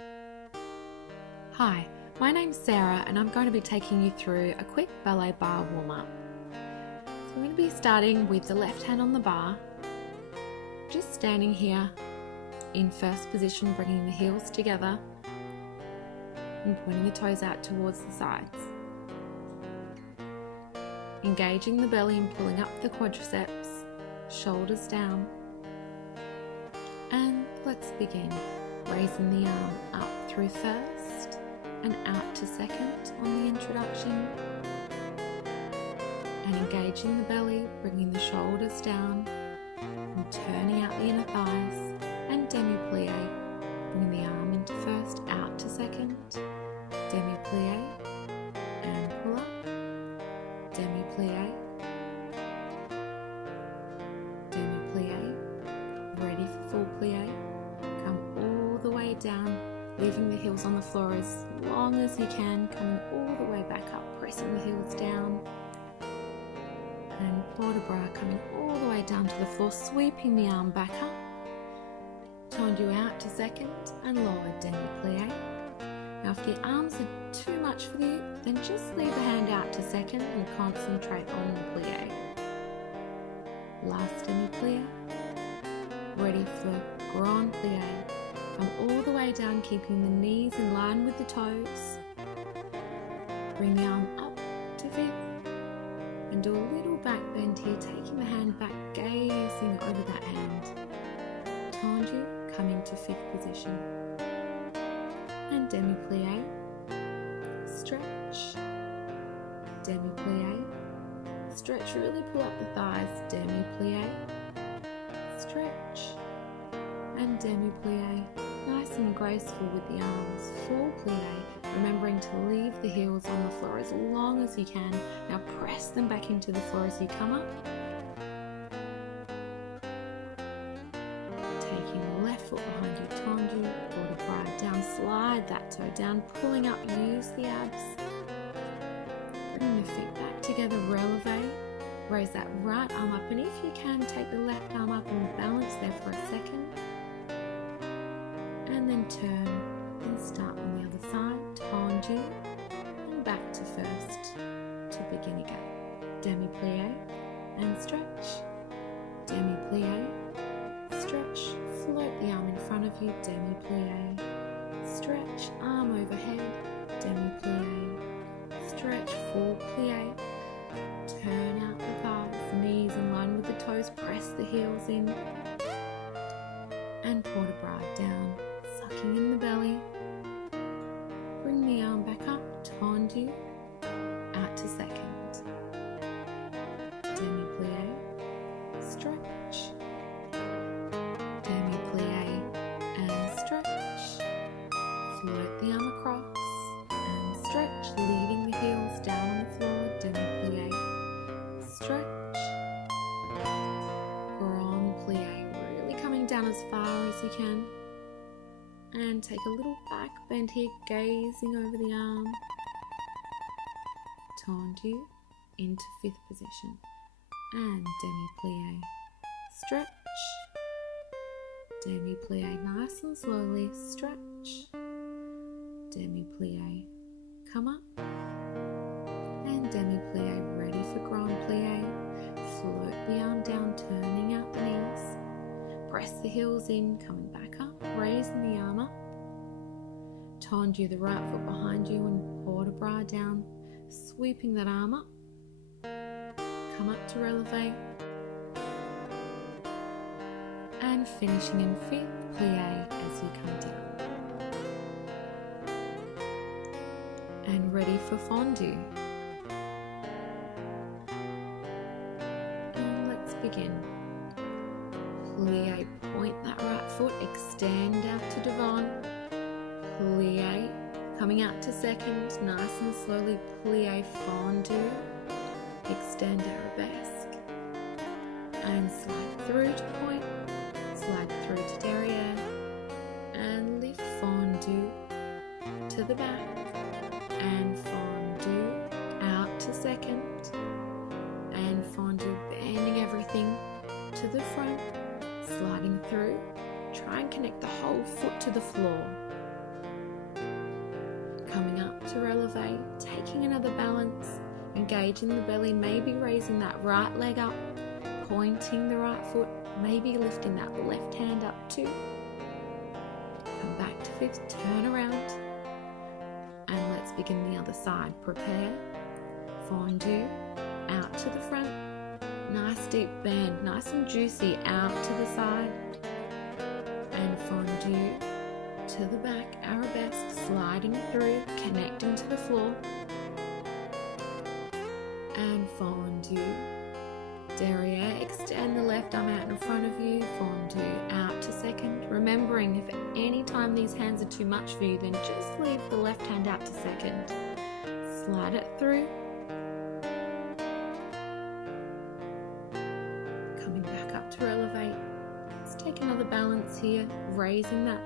Hi, my name's Sarah and I'm going to be taking you through a quick ballet bar warm-up. So we're going to be starting with the left hand on the bar, just standing here in first position, bringing the heels together and pointing the toes out towards the sides. Engaging the belly and pulling up the quadriceps, shoulders down. And let's begin. Raising the arm up through first and out to second on the introduction. And engaging the belly, bringing the shoulders down and turning out the inner thighs. And demi-plie, bringing the arm into first, out to second. Demi-plie and pull up. Demi-plie. Demi-plie. Ready for full plie. Come all the way down, leaving the heels on the floor as long as you can, coming all the way back up, pressing the heels down. And port de bras, coming all the way down to the floor, sweeping the arm back up. Tendu out to second and lower demi-plie. Now if the arms are too much for you, then just leave the hand out to second and concentrate on the plie. Last demi-plie. Ready for grand plie. Come all the way down, keeping the knees in line with the toes. Bring the arm up to fifth and do a little back bend here, taking the hand back, gazing over that hand. Tendu, coming to fifth position. And demi-plie. Stretch. Demi-plie. Stretch, really pull up the thighs. Demi-plie. Stretch. And demi-plie. Nice and graceful with the arms. Full plie. Remembering to leave the heels on the floor as long as you can. Now press them back into the floor as you come up. Taking the left foot behind you, tendu, port de bras down, slide that toe down, pulling up, use the abs. Bring the feet back together, releve. Raise that right arm up, and if you can, take the left arm up and balance there for a second. And then turn and start on the other side, tendu, and back to first to begin again. Demi-plie and stretch, demi-plie, stretch, float the arm in front of you, demi-plie, stretch, arm overhead, demi-plie, stretch, full plie, turn out the thighs, knees in line with the toes, press the heels in, and port de bras down. Sucking in the belly, bring the arm back up, tendu, out to second, demi-plie, stretch, demi-plie and stretch, float the arm across and stretch, leaving the heels down on the floor, demi-plie, stretch, grand plie, really coming down as far as you can. And take a little back bend here, gazing over the arm. Tendu into fifth position. And demi-plie. Stretch. Demi-plie nice and slowly. Stretch. Demi-plie. Come up. And demi-plie ready for grand plie. Float the arm down, turning out the knees. Press the heels in, coming back up, raising the arm up. Tendu the right foot behind you and port de bras down, sweeping that arm up. Come up to releve. And finishing in fifth plie as you come down. And ready for fondu. And let's begin. Plie, point that right foot, extend out to devant, plie, coming out to second, nice and slowly, plie, fondu, extend arabesque, and slide through to point, slide through to derriere, and lift fondu to the back, and fondu out to second, and fondu, bending everything to the front, sliding through, try and connect the whole foot to the floor. Coming up to releve, taking another balance, engaging the belly, maybe raising that right leg up, pointing the right foot, maybe lifting that left hand up too. Come back to fifth, turn around, and let's begin the other side. Prepare, fondue, out to the front, nice deep bend, nice and juicy, out to the side, and fondue to the back, arabesque, sliding through, connecting to the floor, and fondue, derriere, extend the left arm out in front of you, fondue, out to second, remembering if at any time these hands are too much for you, then just leave the left hand out to second, slide it through, coming back up to elevate. Let's take another balance here, raising that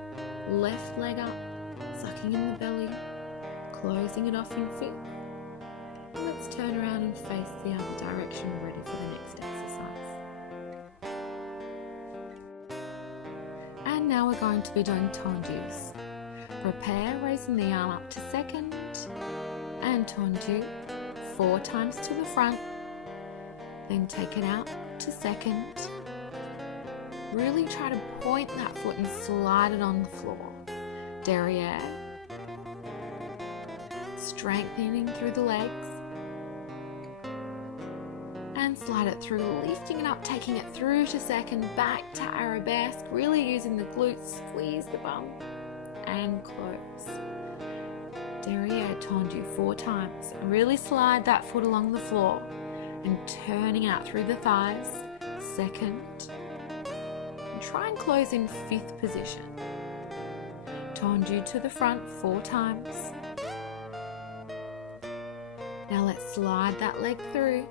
left leg up, sucking in the belly, closing it off in fifth. Let's turn around and face the other direction, ready for the next exercise. And now we're going to be doing tendus. Prepare, raising the arm up to second, and tendu 4 times to the front, then take it out to second. Really try to point that foot and slide it on the floor. Derriere. Strengthening through the legs. And slide it through, lifting it up, taking it through to second, back to arabesque, really using the glutes, squeeze the bum, and close. Derriere tendu 4 times. Really slide that foot along the floor and turning out through the thighs. Second. Try and close in fifth position. Tendu to the front 4 times. Now let's slide that leg through,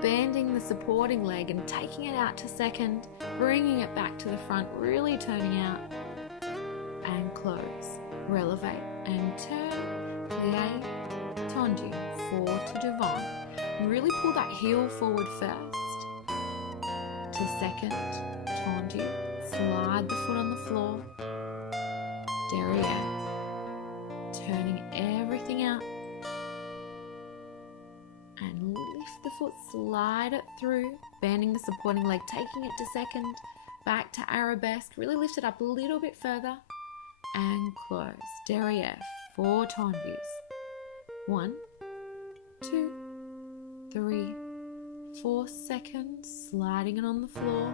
bending the supporting leg and taking it out to second, bringing it back to the front, really turning out, and close. Releve and turn, plie, tendu, 4 to devant. Really pull that heel forward first, to second, tendu, slide the foot on the floor, derriere, turning everything out, and lift the foot, slide it through, bending the supporting leg, taking it to second, back to arabesque, really lift it up a little bit further, and close, derriere, 4 tendus, 1, 2, 3, 4 seconds, sliding it on the floor.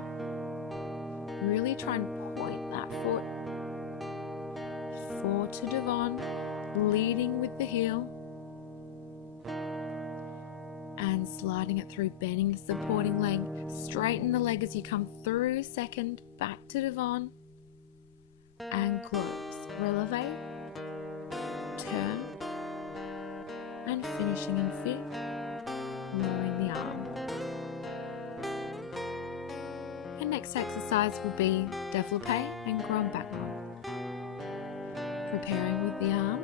Really try and point that foot. 4 to devant, leading with the heel. And sliding it through, bending the supporting leg. Straighten the leg as you come through second, back to devant. And close. Releve. Turn. And finishing in fifth. Lowering the arm. And next exercise will be développé and grand bâton. Preparing with the arm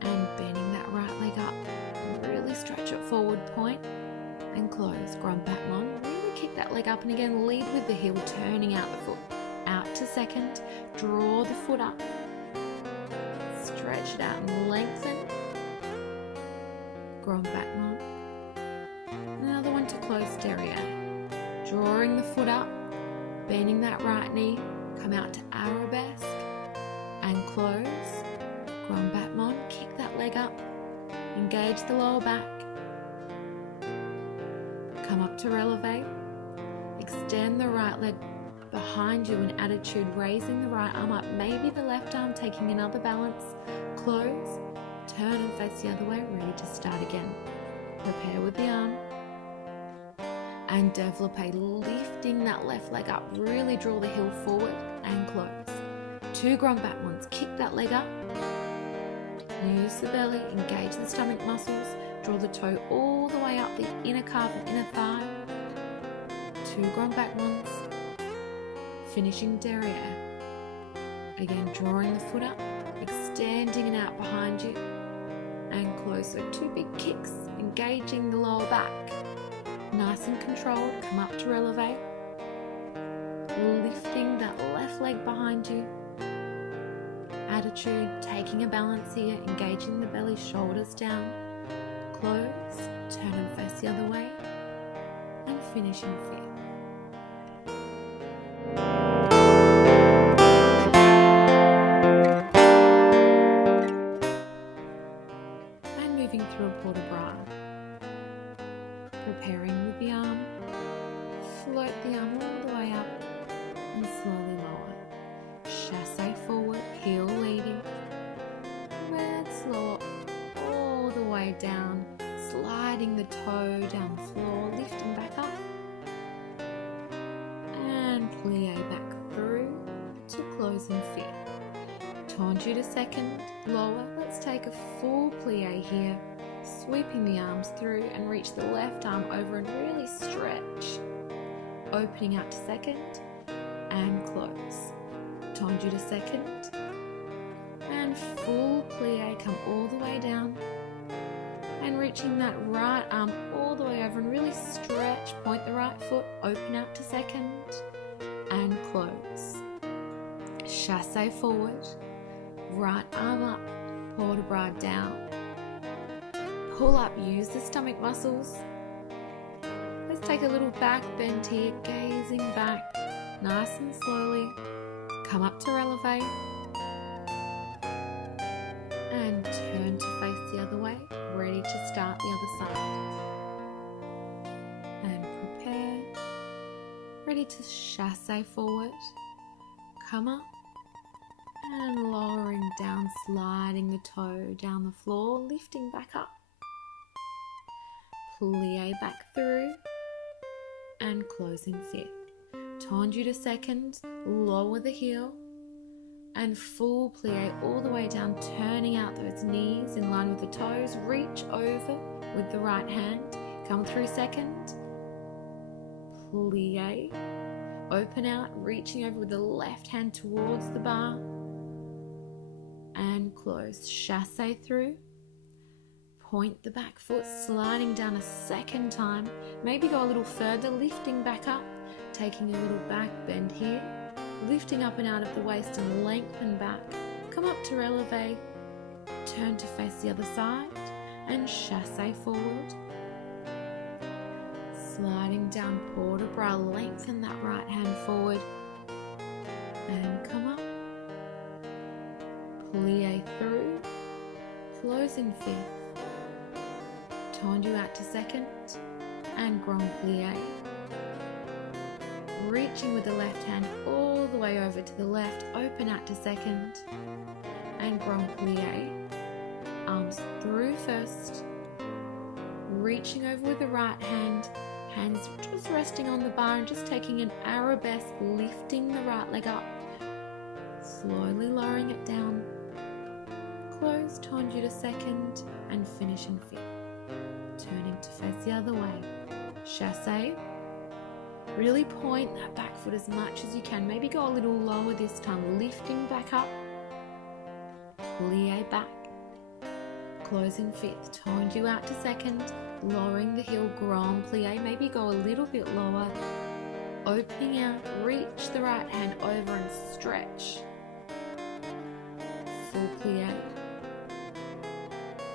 and bending that right leg up and really stretch it forward, point and close. Grand bâton. Really kick that leg up and again lead with the heel, turning out the foot. Out to second, draw the foot up, stretch it out and lengthen. Grand bâton. Another one to close, derriere. Drawing the foot up, bending that right knee, come out to arabesque and close. Grand bâton, kick that leg up, engage the lower back. Come up to releve, extend the right leg behind you in attitude, raising the right arm up, maybe the left arm taking another balance. Close, turn and face the other way, ready to start again. Prepare with the arm. And développé, lifting that left leg up, really draw the heel forward and close. 2 grand bâtons, kick that leg up, use the belly, engage the stomach muscles, draw the toe all the way up the inner calf and inner thigh. 2 grand bâtons, finishing derriere. Again, drawing the foot up, extending it out behind you, and close. So 2 big kicks, engaging the lower back. Nice and controlled, come up to releve, lifting that left leg behind you, attitude, taking a balance here, engaging the belly, shoulders down. Close, turn and face the other way, and finish in fifth. And moving through a port de bras. Preparing with the arm, float the arm all the way up and slowly lower. Chasse forward, heel leading. Let's lower all the way down, sliding the toe down the floor, lifting back up. And plie back through to close in fifth. Tendu to second, lower. Let's take a full plie here. Sweeping the arms through and reach the left arm over and really stretch. Opening out to second and close. Tendu to second and full plie, come all the way down and reaching that right arm all the way over and really stretch. Point the right foot, open out to second and close. Chasse forward, right arm up, port de bras down. Pull up, use the stomach muscles. Let's take a little back bend here, gazing back, nice and slowly. Come up to releve and turn to face the other way, ready to start the other side. And prepare, ready to chasse forward. Come up and lowering down, sliding the toe down the floor, lifting back up. Plie back through and close in fifth. Tendu to second, lower the heel and full plie all the way down, turning out those knees in line with the toes. Reach over with the right hand, come through second, plie, open out, reaching over with the left hand towards the bar and close. Chasse through. Point the back foot, sliding down a second time. Maybe go a little further, lifting back up, taking a little back bend here, lifting up and out of the waist and lengthen back. Come up to releve, turn to face the other side and chasse forward. Sliding down port de bras, lengthen that right hand forward and come up. Plie through, close in fifth. Tendu out to second and grand plie. Reaching with the left hand all the way over to the left, open out to second and grand plie. Arms through first, reaching over with the right hand, hands just resting on the bar and just taking an arabesque, lifting the right leg up, slowly lowering it down. Close, tendu to second and finish in fifth. Turning to face the other way. Chasse. Really point that back foot as much as you can. Maybe go a little lower this time, lifting back up. Plie back. Close in fifth. Tendu out to second. Lowering the heel, grand plie. Maybe go a little bit lower. Opening out, reach the right hand over and stretch. Full plie.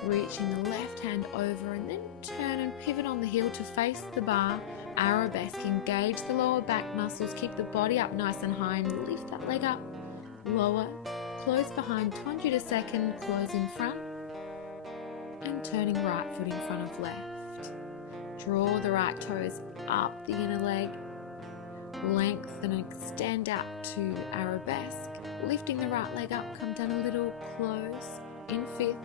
Reaching the left hand over and then turn and pivot on the heel to face the bar. Arabesque, engage the lower back muscles, keep the body up nice and high and lift that leg up. Lower, close behind, tendu to second, close in front and turning right foot in front of left. Draw the right toes up the inner leg, lengthen and extend out to arabesque. Lifting the right leg up, come down a little, close in fifth.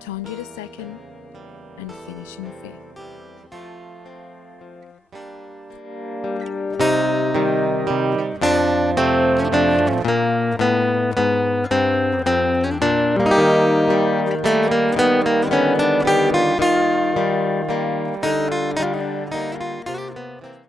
Tendu to second and finish in fifth.